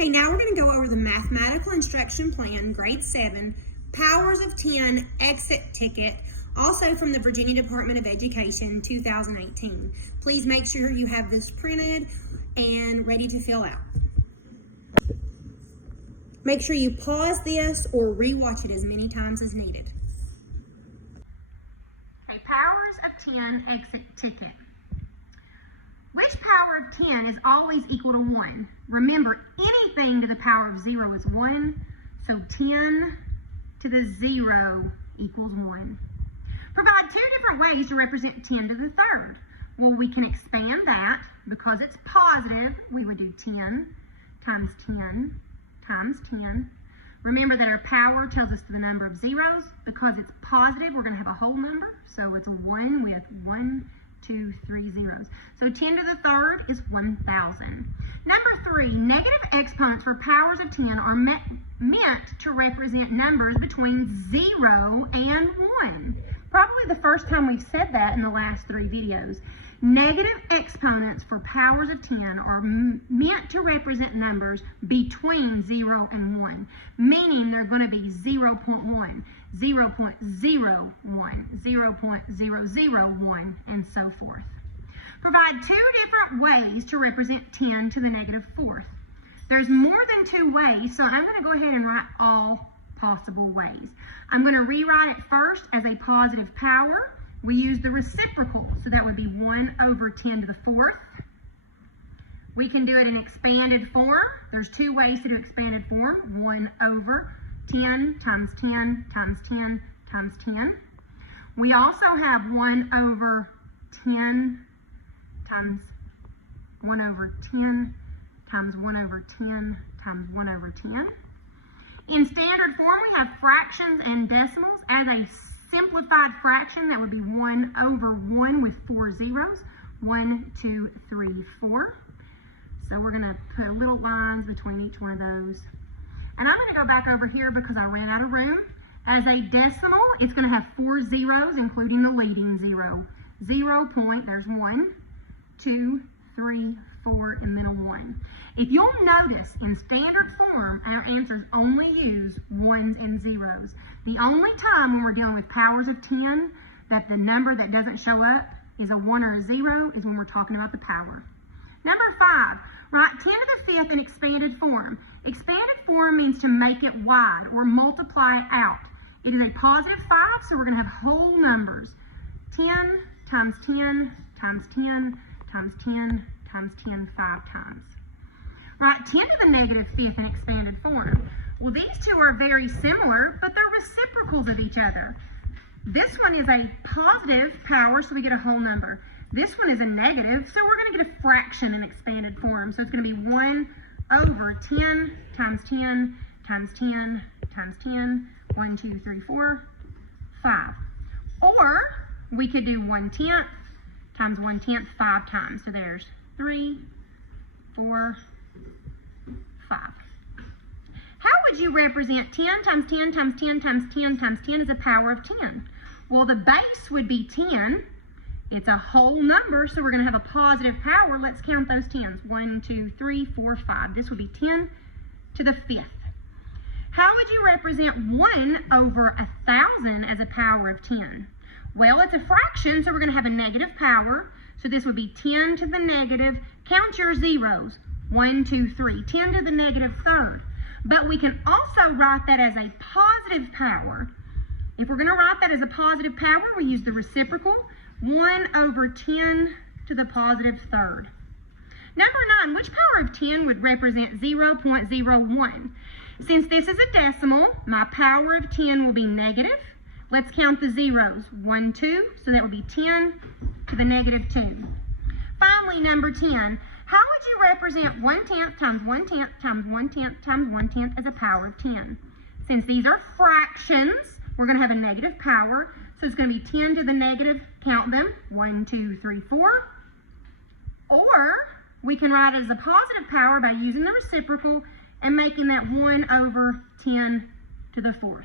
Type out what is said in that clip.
Okay, now we're going to go over the Mathematical Instruction Plan, Grade 7, Powers of 10 Exit Ticket, also from the Virginia Department of Education, 2018. Please make sure you have this printed and ready to fill out. Make sure you pause this or rewatch it as many times as needed. Okay, powers of 10 exit ticket. Which power of 10 is always equal to 1? Remember, anything to the power of 0 is 1, so 10 to the 0 equals 1. Provide two different ways to represent 10 to the third. Well, we can expand that. Because it's positive, we would do 10 times 10 times 10. Remember that our power tells us the number of zeros. Because it's positive, we're going to have a whole number. So it's a 1 with 1, 2, 3 zeros. So 10 to the third is 1,000. Number 3, negative exponents for powers of 10 are meant to represent numbers between 0 and 1. Probably the first time we've said that in the last 3 videos. Negative exponents for powers of 10 are meant to represent numbers between 0 and 1, meaning they're going to be 0.1, 0.01, 0.001, and so forth. Provide two different ways to represent 10 to the negative fourth. There's more than 2 ways, so I'm going to go ahead and write all possible ways. I'm going to rewrite it first as a positive power. We use the reciprocal, so that would be 1 over 10 to the fourth. We can do it in expanded form. There's 2 ways to do expanded form. 1 over 10 times 10 times 10 times 10. We also have 1 over 10 times 1 over 10 times 1 over 10 times 1 over 10. In standard form, we have fractions and decimals. As a simplified fraction, that would be 1 over 1 with 4 zeros. 1, 2, 3, 4. So we're going to put little lines between each one of those. And I'm going to go back over here because I ran out of room. As a decimal, it's going to have 4 zeros, including the leading 0. 0 point, there's 1, 2, 3, 4, and then a 1. If you'll notice, in standard form, our answers only use 1s and 0s. The only time when we're dealing with powers of 10 that the number that doesn't show up is a 1 or a 0 is when we're talking about the power. Number 5, write 10 to the 5th in expanded form. Expanded form means to make it wide or multiply it out. It is a positive 5, so we're going to have whole numbers. 10 times 10 times 10 times 10 times 10 5 times. Write 10 to the negative 5th in expanded form. Well, these two are very similar, but they're reciprocals of each other. This one is a positive power, so we get a whole number. This one is a negative, so we're going to get a fraction in expanded form. So it's going to be 1 over 10 times 10 times 10 times 10, 1, 2, 3, 4, 5. Or we could do 1/10 times 1/10 5 times. So there's 3, 4, 5. How would you represent 10 times 10 times 10 times 10 times 10 as a power of 10? Well, the base would be 10. It's a whole number, so we're going to have a positive power. Let's count those 10s. 1, 2, 3, 4, 5. This would be 10 to the 5th. How would you represent 1 over 1,000 as a power of 10? Well, it's a fraction, so we're going to have a negative power. So this would be 10 to the negative. Count your zeros. 1, 2, 3. 10 to the negative third. But we can also write that as a positive power. If we're going to write that as a positive power, we use the reciprocal. 1 over 10 to the positive third. Number 9, which power of 10 would represent 0.01? Since this is a decimal, my power of 10 will be negative. Let's count the zeros. 1, 2, so that would be 10 to the negative 2. Finally, number 10, how would you represent 1/10 times 1/10 times 1/10 times 1/10 as a power of 10? Since these are fractions, we're going to have a negative power, so it's going to be 10 to the negative, count them, 1, 2, 3, 4. Or we can write it as a positive power by using the reciprocal and making that 1 over 10 to the 4th.